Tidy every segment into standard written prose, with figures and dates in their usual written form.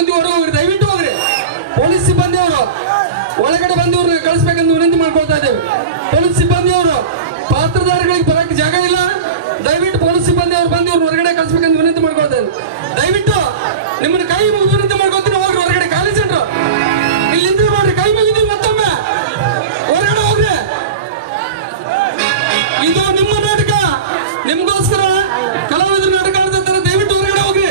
ಮಂದಿ ಹೊರಗೆ ಹೋಗ್ರಿ, ದಯವಿಟ್ಟು ಹೋಗ್ರಿ. ಪೊಲೀಸ್ ಸಿಬ್ಬಂದಿಯವರು ಒಳಗಡೆ ಬಂದವ್ರನ್ನ ಕಳಿಸ್ಬೇಕಂತ ವಿನಂತಿ ಮಾಡ್ಕೊಳ್ತಾ ಇದ್ದೇವೆ. ಪೊಲೀಸ್ ಸಿಬ್ಬಂದಿಯವರು ಪಾತ್ರಧಾರಿಗಳಿಗೆ ಬರಕ್ಕೆ ಜಾಗ ಇಲ್ಲ, ದಯವಿಟ್ಟು ಪೊಲೀಸ್ ಸಿಬ್ಬಂದಿ ಅವರು ಬಂದು ಇವ್ರು ಹೊರಗಡೆ ಕಳಿಸ್ಬೇಕಂತ ವಿನಂತಿ ಮಾಡ್ಕೊಳ್ತಾ ಇದ್ದೇವೆ. ದಯವಿಟ್ಟು ನಿಮ್ಮನ್ನ ಕೈ ಮುಗಿದು ವಿನಂತಿ ಮಾಡ್ಕೊತೀನಿ, ಹೋಗ್ರಿ ಹೊರಗಡೆ. ಖಾಲಿ ಸೆಂಟ್ರು ಇಲ್ಲಿಂದ ಮಾಡ್ರಿ, ಕೈ ಮುಗಿದೀವಿ ಮತ್ತೊಮ್ಮೆ ಹೊರಗಡೆ ಹೋಗ್ರಿ. ಇದು ನಿಮ್ಮ ನಾಟಕ, ನಿಮ್ಗೋಸ್ಕರ ಕಲಾವಿದರು ನಾಟಕ ಆಡ್ತಾರೆ, ದಯವಿಟ್ಟು ಹೊರಗಡೆ ಹೋಗ್ರಿ.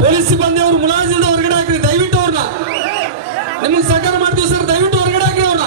ಪೊಲೀಸ್ ಸಿಬ್ಬಂದಿ ಅವರು ಮುಲಾಜಿಂದ ಹೊರಗಡೆ ಹಾಕ್ರಿ, ದಯವಿಟ್ಟು ಅವ್ರನ್ನ. ನಿಮ್ಗೆ ಸಹಕಾರ ಮಾಡ್ತೀವಿ ಸರ್, ದಯವಿಟ್ಟು ಹೊರಗಡೆ ಹಾಕ್ರಿ ಅವ್ರನ್ನ.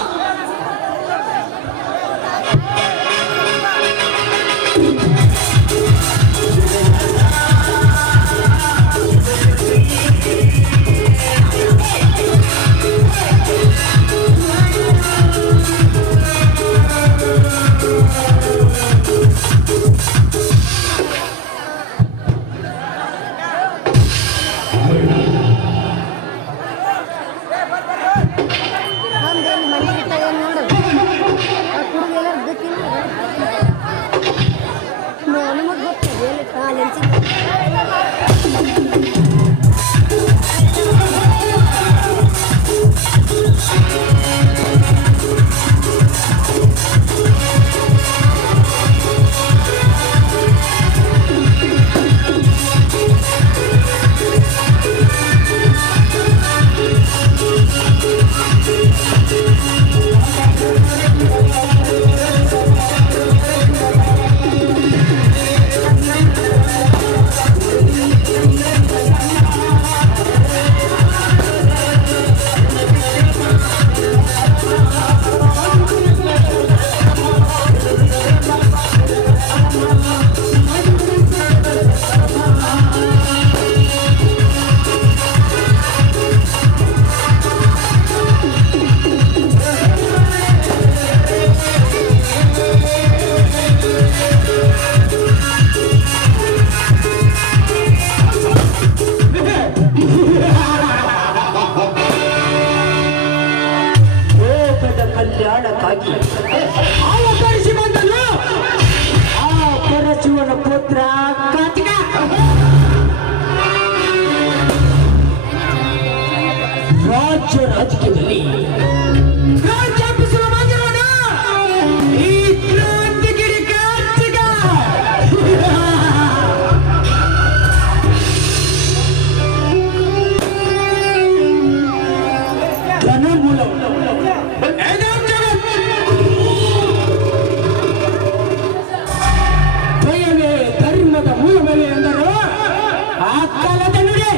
ರಾಜಕೀಯದಲ್ಲಿ ಈ ಕ್ರಾಂತಿಗಿರಿ ಕಾರ್ತಿಕ ಭಯವೇ ಧರ್ಮದ ಮೂಲ ಮೇಲೆ ಎಂದರು ಆ ಕಾಲದ ನುಡಿ.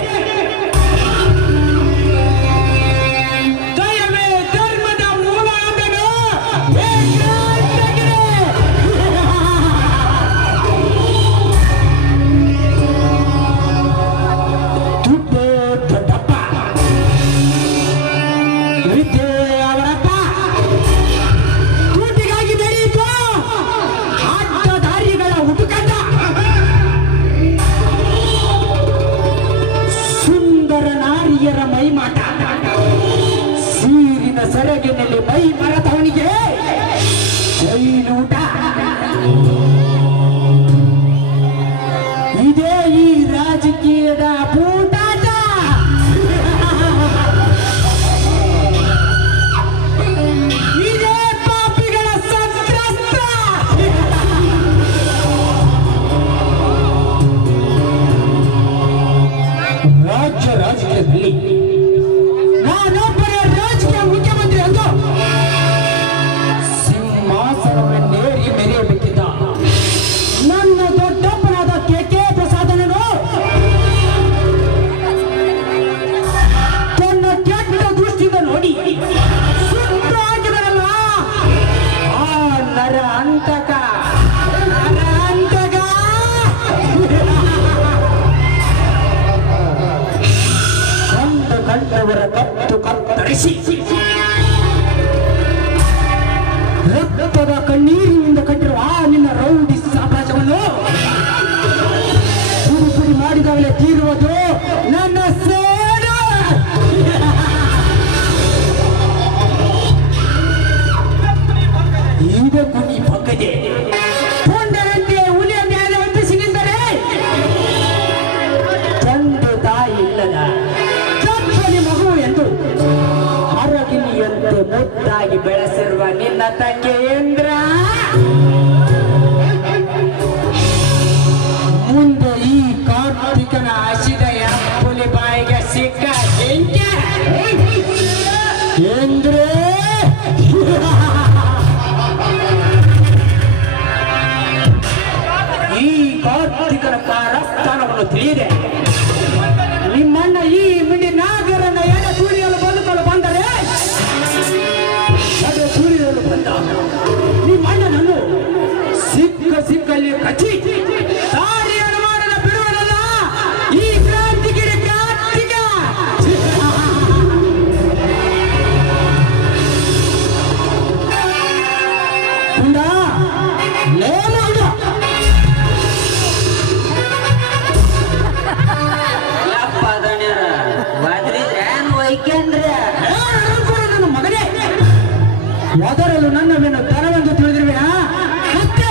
ಮೈಮಾಟ ಸೀರಿನ ಸೆರಗಿನಲ್ಲಿ ಮೈ ಮರದವನಿಗೆ ಜೈಲೂಟ. ಇದೇ ಈ ರಾಜಕೀಯದ ಪೂಟಾಟ. ಇದೇ ಪಾಪಿಗಳ ಸಂತ್ರಸ್ತ. ರಾಜಕೀಯದಲ್ಲಿ ನಾನೊಬ್ಬರೇ ರಾಜಕೀಯ ಮುಖ್ಯಮಂತ್ರಿ ಎಂದು ಸಿಂಹಾಸನವನ್ನೇರಿ ಮೆರೆಯಬೇಕಿದ್ದ ನನ್ನ ದೊಡ್ಡಪ್ಪನಾದ ಕೆ ಪ್ರಸಾದನನು ತನ್ನ ಕೆಟ್ಟ ದೃಷ್ಟಿಯಿಂದ ನೋಡಿ ಸುಟ್ಟು ಹಾಕಿದರಲ್ಲ ಆ ನರ ಅಂತಕ. ಕಂಡವರ ಕತ್ತು ಕತ್ತರಿಸಿ ರಕ್ತದ ಕಣ್ಣೀರಿನಿಂದ ಕಟ್ಟಿರುವ ಆ ನಿನ್ನ ರೌಡಿ ಸಾಮ್ರಾಜ್ಯವನ್ನು ಪುಡಿ ಮಾಡಿದಾಗಲೇ ತೀರುವುದು ನನ್ನ ಸೇನೆ. ಮುದ್ದಾಗಿ ಬೆಳೆಸಿರುವ ನಿನ್ನ ತಂಗಿಯೇಂದ್ರ ಮುಂದೆ ಈ ಕಾರ್ತಿಕನ ಹಸಿದಯ ಪುಲಿ ಬಾಯಿಗೆ ಸಿಕ್ಕ ಏಂದ್ರೆ ಈ ಕಾರ್ತಿಕನ ಕಾರಸ್ಥಾನವನ್ನು ತಿಳಿದೆ ನಿಮ್ಮಣ್ಣ ಈ ಮಿಡಿ ನಾಗರನ್ನ ಎಡೆ ತುಳಿಯಲು ಬದುಕಲು ಬಂದರೆ ಎಡೆ ತುಳಿಯಲು ಬಂದ ನಿಮ್ಮಣ್ಣನನ್ನು ಸಿಕ್ಕಲ್ಲಿ ಕಚ್ಚಿ ದಾರಿ ಅನುಮಾನದ ಬಿಡುವುದಲ್ಲ ಈ ಕ್ರಾಂತಿಗಿರಿ ಕಾರ್ತಿಕ ಹುಂಡ ನೇಮ ಹುಂಡ ನನ್ನ ಮಗನೇ ಮೊದಲು ನನ್ನವೇನು ತರವೆಂದು ತಿಳಿದಿರುವೆ ಮತ್ತೆ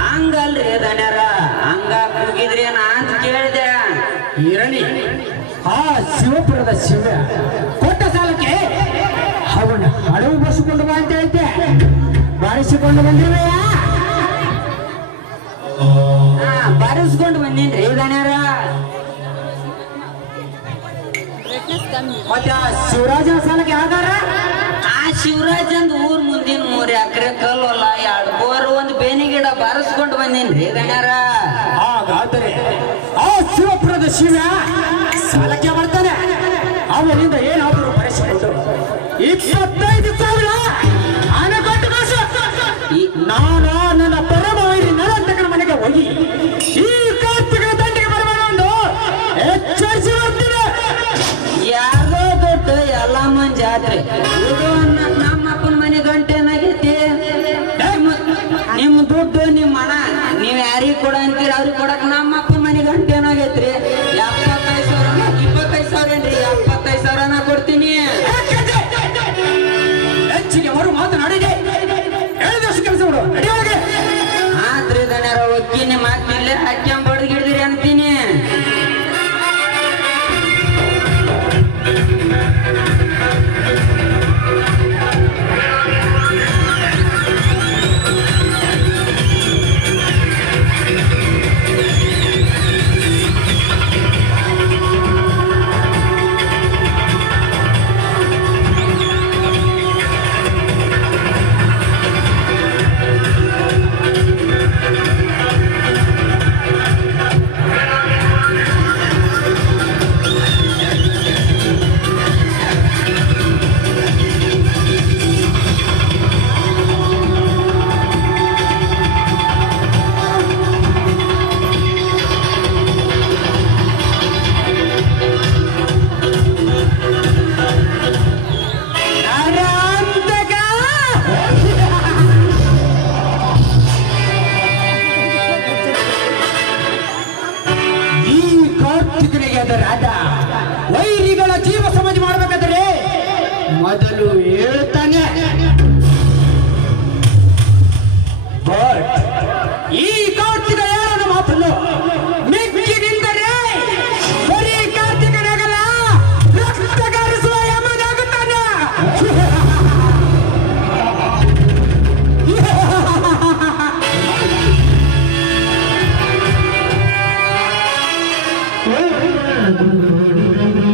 ಹಂಗಲ್ರಿ ದಣ್ಯರ ಹಂಗ ಕೂಗಿದ್ರಿ ನಾ ಅಂತ ಕೇಳಿದೆ ಇರಲಿ ಆ ಶಿವಪುರದ ಶಿವ ಕೊಟ್ಟ ಸಾಲಕ್ಕೆ ಅವನ ಹಡವು ಬಸ್ಸಿಕೊಂಡು ಬಾ ಅಂತ ಹೇಳ್ತೆ ಬಾರಿಸಿಕೊಂಡು ಬಂದಿರುವೆಯಾ ಬಾರಿಸ್ಕೊಂಡು ಬಂದೇನ್ರಿ ದಣ್ಯರ ಮತ್ತೆ ಆ ಶಿವರಾಜನ ಸಾಲಕ್ಕೆ ಆಧಾರ ಆ ಶಿವರಾಜಂದ್ ಊರ್ ಮುಂದಿನ 3 ಎಕರೆ ಕಲ್ಲಲ್ಲ 2 ಬೋರ್ ಒಂದು ಬೇನಿ ಗಿಡ ಬಾರಿಸ್ಕೊಂಡು ಬಂದೇನ್ರಿ ದಣ್ಯರ ಹಾಗಾದರೆ ಆ ಶಿವಪುರದ ಶಿವ ಸಾಲಕ್ಕೆ ಬರ್ತಾನೆ ಅವನಿಂದ ಏನಾದರೂ ಬರೆಸಿಕೊಂಡು 25,000 ಹಣ ಕೊಟ್ಟು ಕಳಿಸು. ನಾನು ನನ್ನ ಪರಮ ವೈರಿ ನರಂತಕನ ಮನೆಗೆ ಹೋಗಿ ಈ ಕಾರ್ತಿಕನ ದಂಡಿಗೆ ಬರಬೇಕೆಂದು ಎಚ್ಚರಿಸಿ ಬರ್ತೀನಿ. ಯಾರೋ ದೊಡ್ಡ ಎಲ್ಲಮ್ಮನ್ ಜಾತ್ರೆ ಇದು ನಮ್ಮಪ್ಪನ ಮನೆ ಗಂಟೆನಾಗೈತಿ ನಿಮ್ ದುಡ್ಡು ನಿಮ್ ಹಣ ನೀವ್ ಯಾರಿಗ್ ಕೊಡ ಅಂತೀರಿ ಅವ್ರಿಗೆ ಕೊಡಕ್ ನಮ್ಮಪ್ಪನ ಮನೆ ಗಂಟೆನಾಗೈತ್ರಿ 25,000 ಏನ್ರಿ 75,000 ಕೊಡ್ತೀನಿ ಹೆಚ್ಚಿಗೆ ಅವರು ಮಾತನಾಡಿದೆ ಹೇಳಿದಷ್ಟು ಕೆಲಸ ಬಿಡು ಅಡಿಯೊಳಗೆ ಆದ್ರಿ ದಣ್ಯರ ಒಕ್ಕಿನಿ ಮಾತಿಲ್ಲೇ ಹಾಕ್ಯಂಬಡ್ದು ಹಿಡಿದಿರಿ ಅಂತೀನಿ ರಾಜ ವೈರಿಗಳ ಜೀವ ಸಮಾಧಿ ಮಾಡಬೇಕಾದರೆ ಮೊದಲು 7